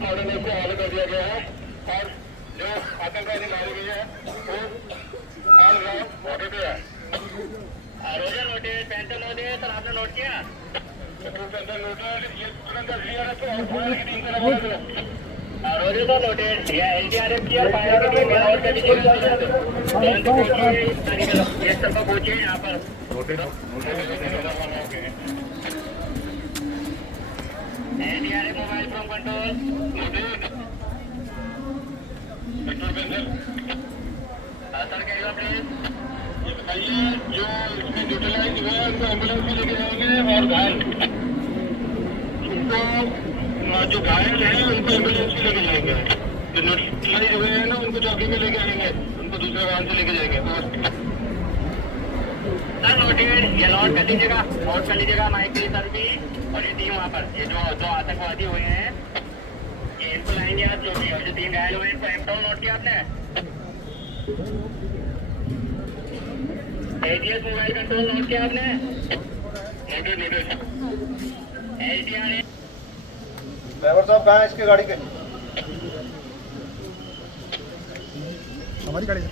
मॉडल को ऑर्डर कर दिया गया है और जो आतंकवादी मारे गए हैं वो ऑल राउंड मौके पे है। Roger notice pension notice sir आपने नोट किया? पेंशन नोटिस ये तुरंत क्लियर है तो फायर की टीम से लगा दो। रोजर का नोटिस या एनडीआरएफ की और फायर की टीम नोट कर दीजिएगा। ये सब पहुंचे यहाँ पर NDRF mobile from control sir कह रहे प्लीज ये बताइए जो इसमें न्यूट्रलाइज हुए हैं उनको एम्बुलेंस में लेके जाएंगे और घायल उनको जो घायल है उनको एम्बुलेंस में लेके जाएंगे। जो न्यूट्रलाइज हुए हैं ना उनको चौकी में लेके आएंगे, उनको दूसरे वाहन से लेके जाएंगे। सर नोटेड ये नोट कर लीजिएगा माइक की सर भी और ये टीम वहाँ पर ये जो आतंकवादी हुए हैं ये इनको लाएंगे आप जो भी और जो 3 घायल हुए इनको एमटाउन नोट किया आपने? एटीएस मोबाइल कंट्रोल नोट किया आपने? नोटेड एलटीआर ड्राइवर साहब कहाँ है इसकी गाड़ी के? हमारी गाड़ी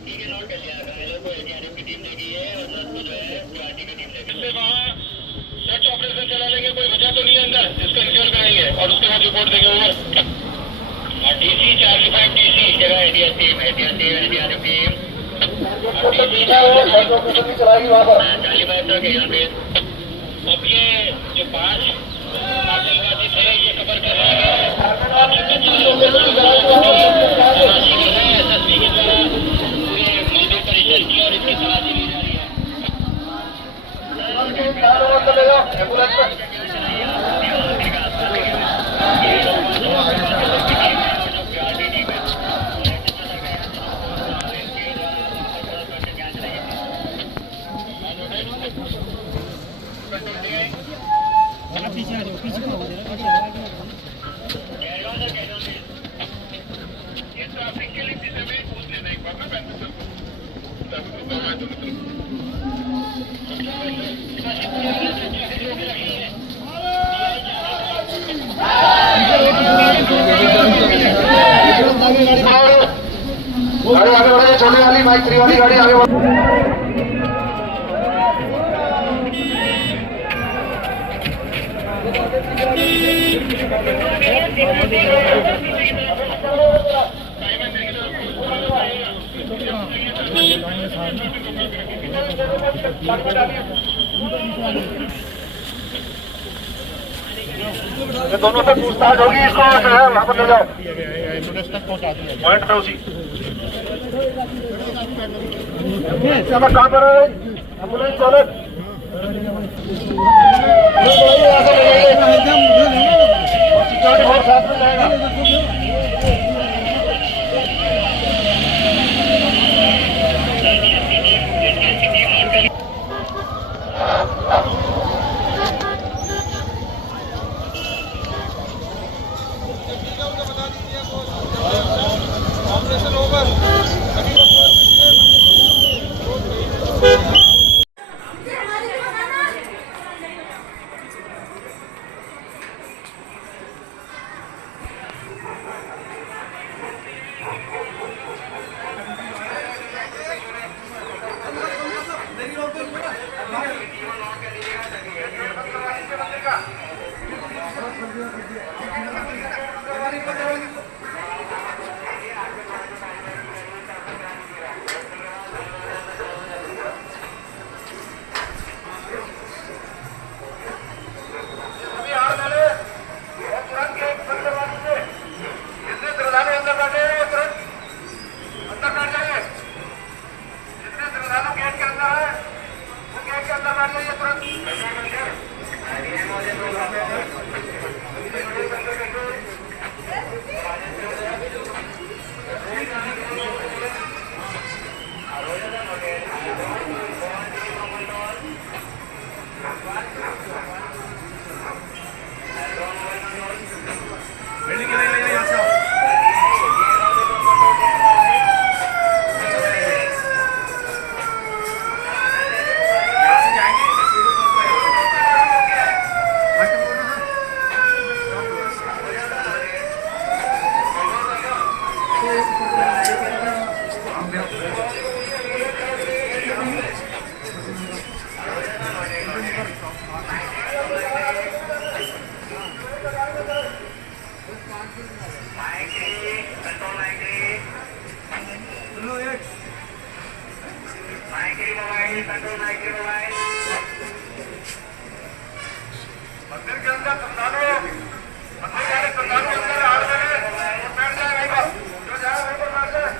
ठीक है नोट कर लिया घायलों को एनडीआरएफ की टीम लेगी है और 10 को जो है जीआरटी की टीम लेगी। इससे वहाँ सर्च ऑपरेशन चला लेंगे, कोई वजह तो नहीं है अंदर, इसको इंश्योर कराएंगे और उसके बाद रिपोर्ट देंगे ओवर। और डीसी 45 डीसी जगह एनडीआरएफ टीम एनडीआरएफ टीम 45 तक यहाँ पे। अब ये जो 5 आतंकवादी थे ये कवर कर रहे हैं और जो 25 लोग एसएसपी के द्वारा पूरे मलबे परिसर की और इसकी तलाशी ली जा रही है। पीछे आ जाओ पीछे हो जाएगा। गाड़ी आगे बढ़े, छोटे वाली माइक 3 वाली गाड़ी आगे बढ़े। ये दोनों से पूछताछ होगी, इसको जो है वहाँ पर ले जाओ पॉइंट पे उसी कहाँ पर है एम्बुलेंस चालक सिक्योरिटी फोर्स साथ में जाएगा। Operation over. मंदिर के अंदर श्रद्धालु मंदिर वाले श्रद्धालु अंदर आ रहे हैं बैठ जाए नहीं बस जो जाए वहीं पर बैठ जाए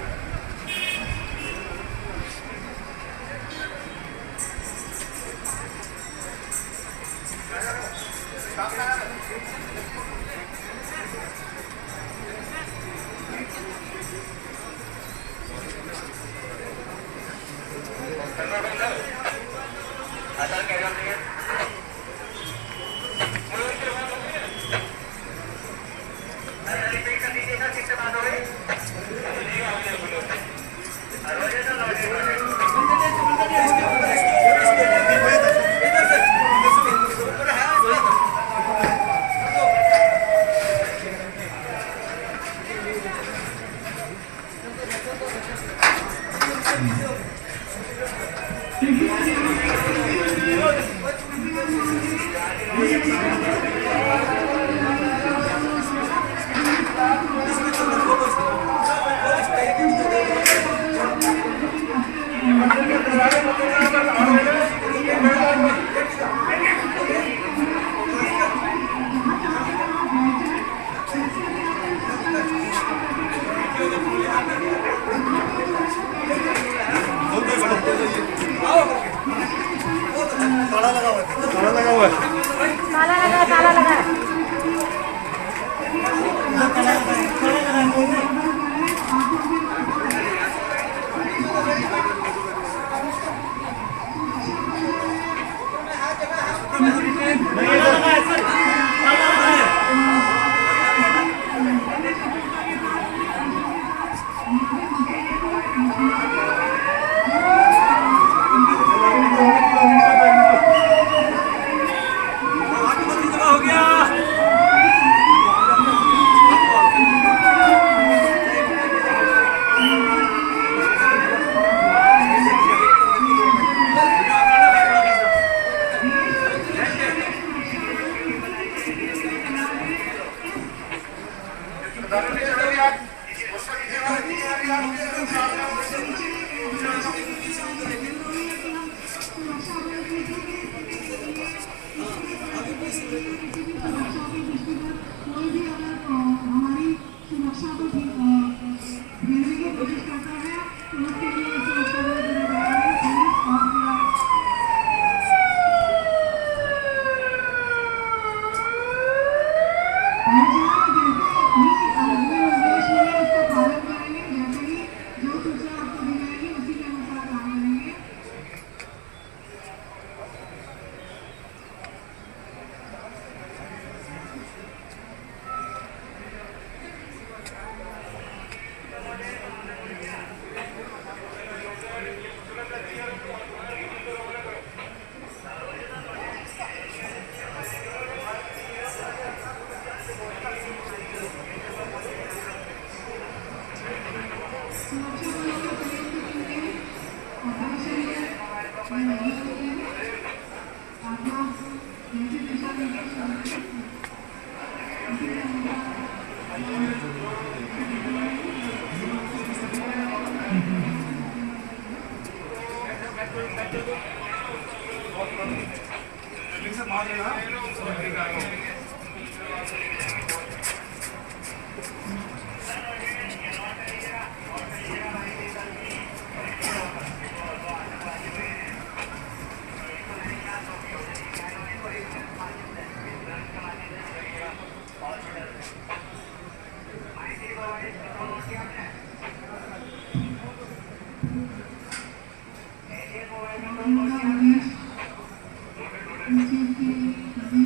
ताला लगा Thank you.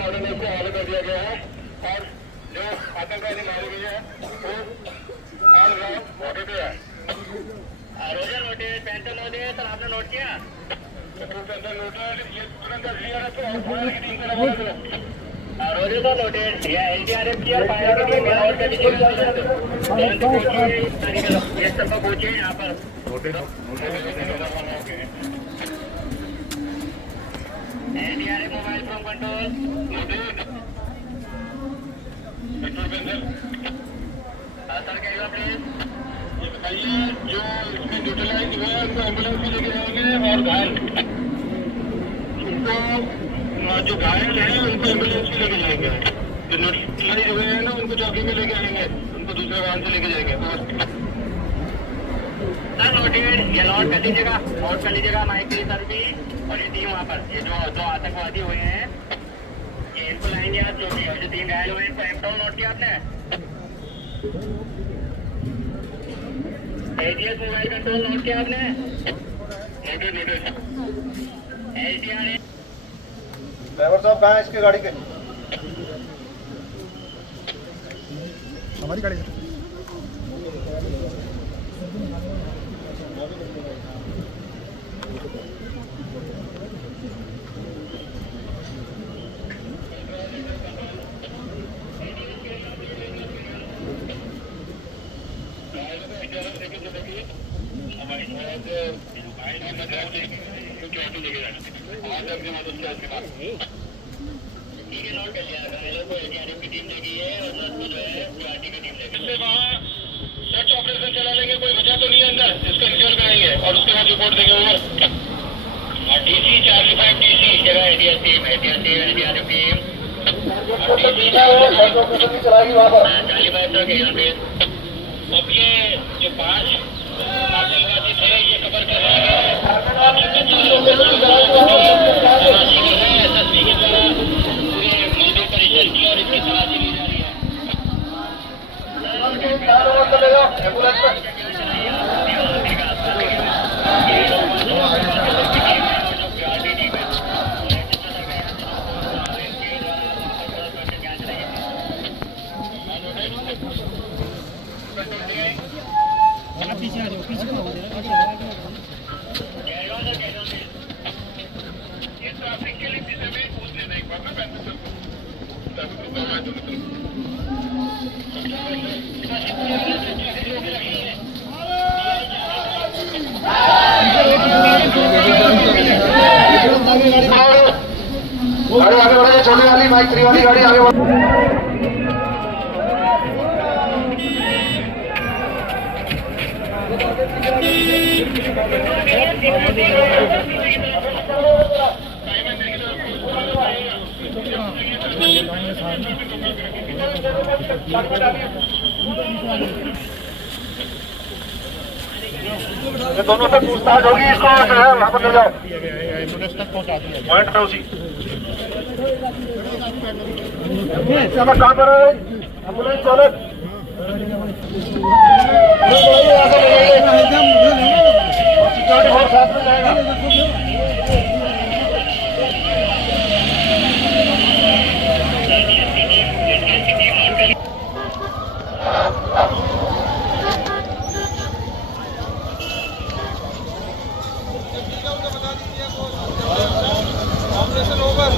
मॉडल को ऑर्डर कर दिया गया है और जो आतंकवादी मारे गए हैं वो ऑल ग्राउंड मौके पे है। Roger notice pension notice sir आपने नोट किया? पेंशन नोटिस ये तुरंत कर लिया है तो फायर की टीम को बोला करो। रोजर का नोटिस या एनडीआरएफ की और फायर की टीम और कर दीजिएगा। ये सब पहुंचे यहाँ पर NDRF mobile from control sir carrier please. ये बताइए जो इसमें न्यूट्रलाइज हुए हैं उनको एम्बुलेंस में लेके जाएंगे और घायल उनको जो घायल हैं उनको एम्बुलेंस में लेके जाएंगे। जो न्यूट्रलाइज हुए हैं ना उनको चौकी में लेके आएंगे, उनको दूसरे वाहन से लेके जाएंगे। सर नोटेड ये नोट कर लीजिएगा माइक की सर भी और ये टीम वहाँ पर ये जो आतंकवादी हुए हैं ये इनको लाएंगे आज जो भी जो 3 घायल हुए इनको एमटाउन नोट किया आपने? एजीएस मोबाइल कंट्रोल नोट किया आपने? नोटेड एचडीआर ड्राइवर साहब कहाँ है इसकी गाड़ी के? हमारी गाड़ी से ठीक है नोट कर लिया। घायलों को एनडीआरएफ की टीम लगी है और नर्स को जो है सीआरटी की टीम लगी है। वहाँ सर्च ऑपरेशन चला लेंगे, कोई बचा तो नहीं अंदर, इसको इंश्योर कराएंगे और उसके बाद रिपोर्ट देंगे। ओवर डीसी 45 डीसी जगह एडीआर टीम एनडीआरएफ टीम 45 तक एयर बेस। अब ये जो 5 आतंकवादी थे ये कवर कर रहे हैं एसएसपी के द्वारा पूरे मलबे पर रिसर्च की और इसकी तलाशी ली जा रही है। आप पीछे आ जाओ, पीछे हो जाएगा। ये ट्रैफिक के लिए सीधे में पूछ लेना एक बार ना पैंतीस आगे बढ़े, छोटी वाली माइक 3 वाली गाड़ी आगे बढ़। ये दोनों से पूछताछ होगी, इसको जो है वहाँ पर ले जाओ एम्बुलेंस तक पहुंचा दिया। पॉइंट पे उसी कहाँ पर है एम्बुलेंस चालक? सिक्योरिटी फोर्स साथ में जाएगा। Operation over.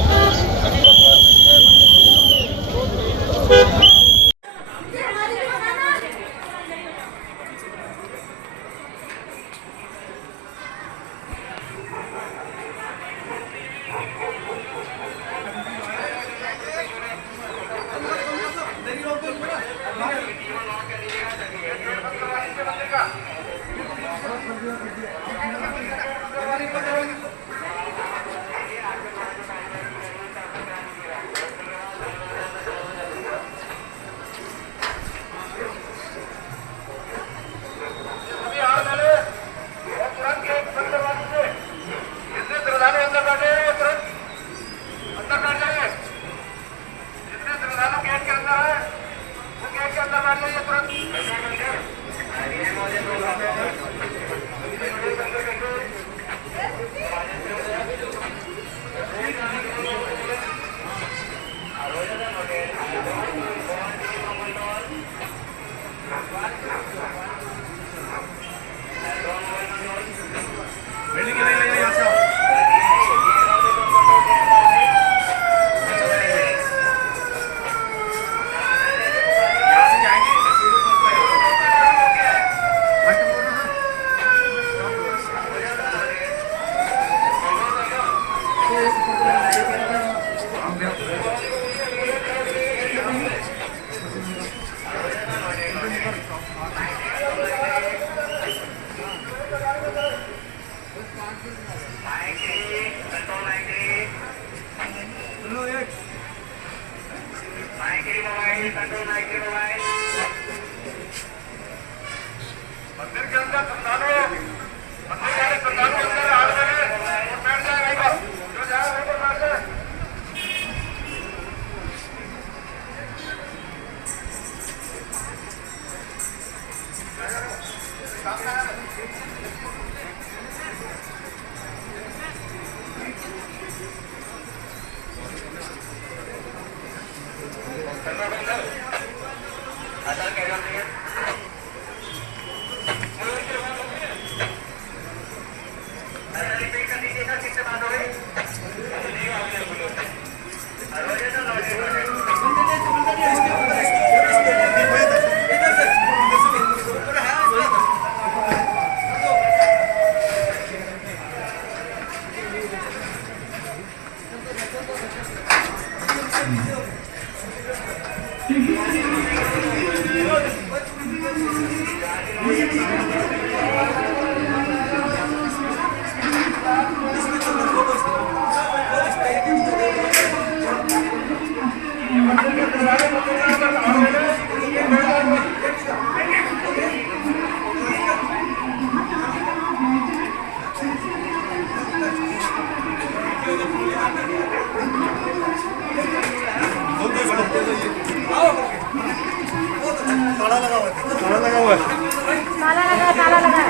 ताला लगा ताला लगा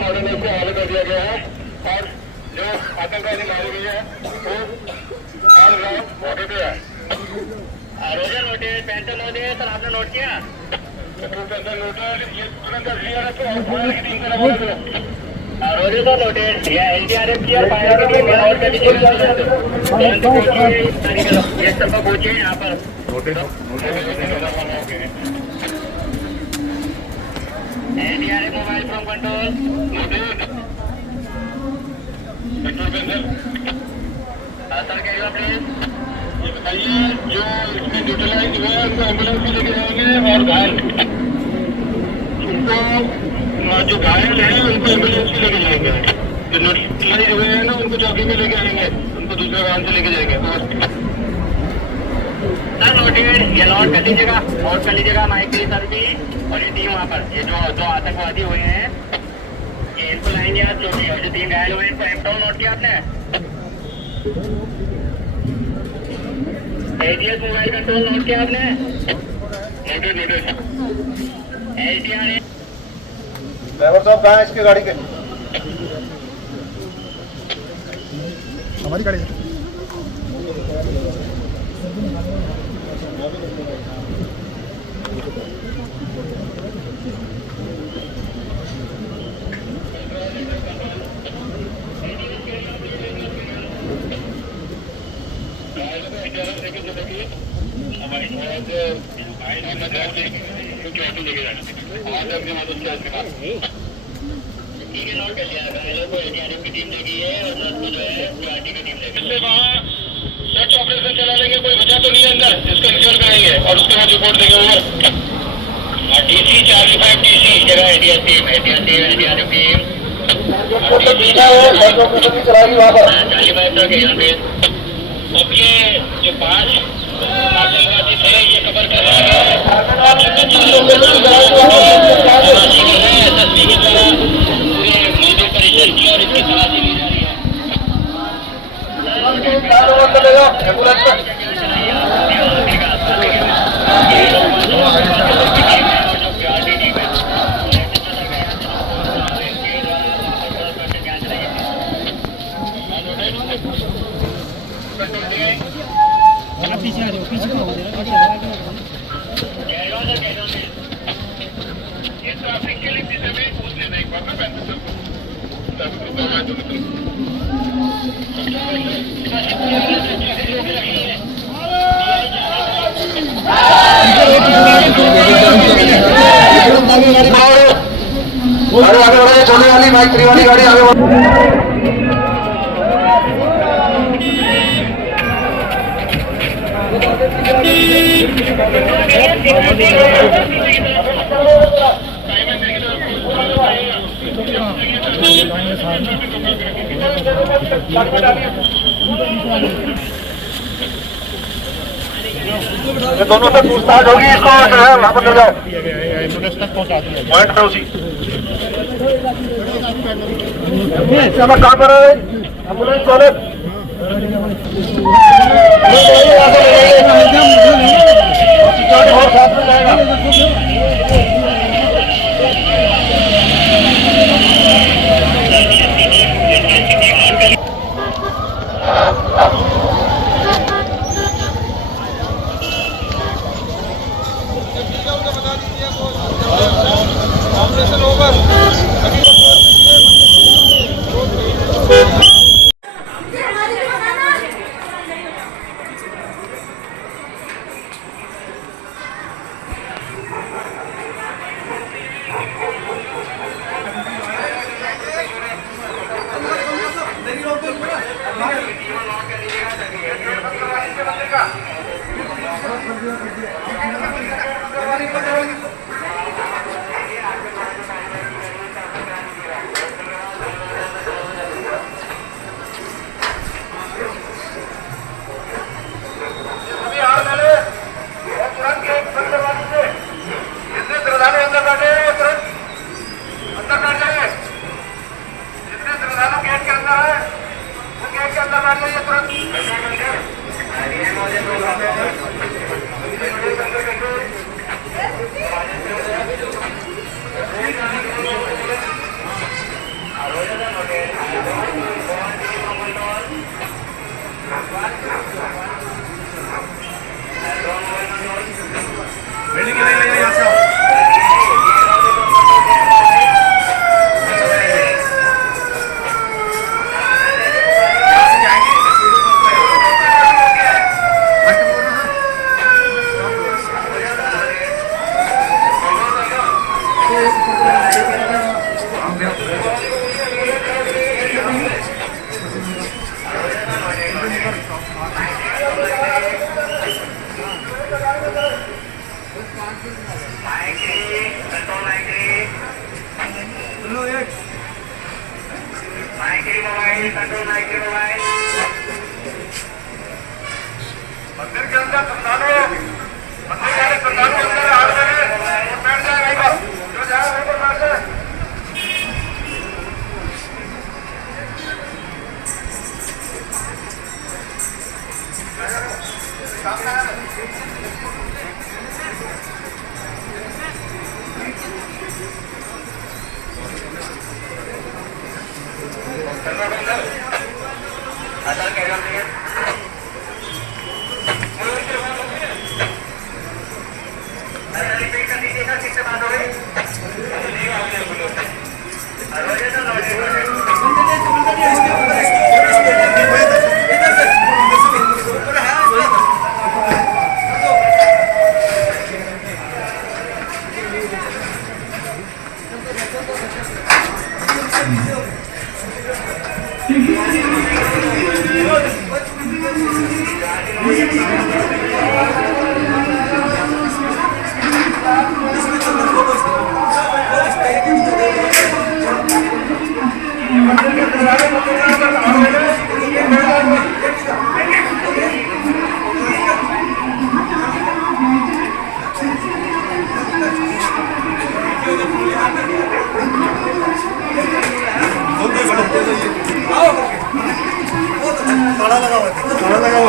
मारने को आगे कर दिया गया है और जो आतंकवादी मारे गए हैं वो ऑल राउंड मौके पे है। Roger notice pension notice sir आपने नोट किया रोजे तो नोटेड या एनडीआरएफ की और फायर की टीम और का दीजिएगा ये सब पहुंचे यहाँ पर NDRF mobile from control sir क्या प्लीज ये बताइए जो इसमें न्यूट्रलाइज हुए हैं उनको एम्बुलेंस में लेके जाएंगे और घायल उनको जो घायल है उनको एम्बुलेंस में लेके जाएंगे जो न्यूट्रलाइज हुए हैं ना उनको चौकी में लेके आएंगे उनको दूसरे वाहन से लेके जाएंगे सर नोटेड ये नोट कर लीजिएगा माइक की सर भी और ये टीम वहाँ पर ये जो आतंकवादी हुए हैं ये इनको लाएंगे आप जो भी और जो 3 घायल हुए हैं इनको एमटाउन नोट किया आपने एटीएस मोबाइल कंट्रोल नोट किया आपने नोटेड एटीआर ड्राइवर साहब कहाँ है इसकी गाड़ी के? हमारी गाड़ी से ठीक है नोट कर लिया घायलों को एनडीआरएफ की टीम लेगी है और नर्स को जो है पीआरटी की टीम लेगी इससे वहाँ सर्च ऑपरेशन चला लेंगे कोई बचा तो नहीं है अंदर इसको इंश्योर कराएंगे और उसके बाद रिपोर्ट देंगे ओवर डीसी 45 डीसी जगह एटीएस टीम एनडीआरएफ टीम 45 तक यहाँ पे अब ये जो 5 आतंकवादी थे ये कवर कर रहे हैं एसएसपी के द्वारा पूरे मौके पर रिसर्च की और इसकी तलाशी ली जा रही है पीछे आ जाओ पीछे का हो जाएगा ये ट्रैफिक के लिए दिशा में पूछ लेना एक बार ना पहले से आगे बढ़े छोटे वाली माइक 3 वाली गाड़ी आगे बढ़ ये दोनों से पूछताछ होगी इसको जो है वहाँ पर ले जाओ एम्बुलेंस तक पहुंचा दूंगा पॉइंट पे उसी कहाँ पर है एम्बुलेंस वाले और साथ में जाएगा ऑपरेशन ओवर आता कैरी ऑन टिकट रिपीट कर दीजिए सर, ठीक से बात हो गई। ताला लगा सुरक्षा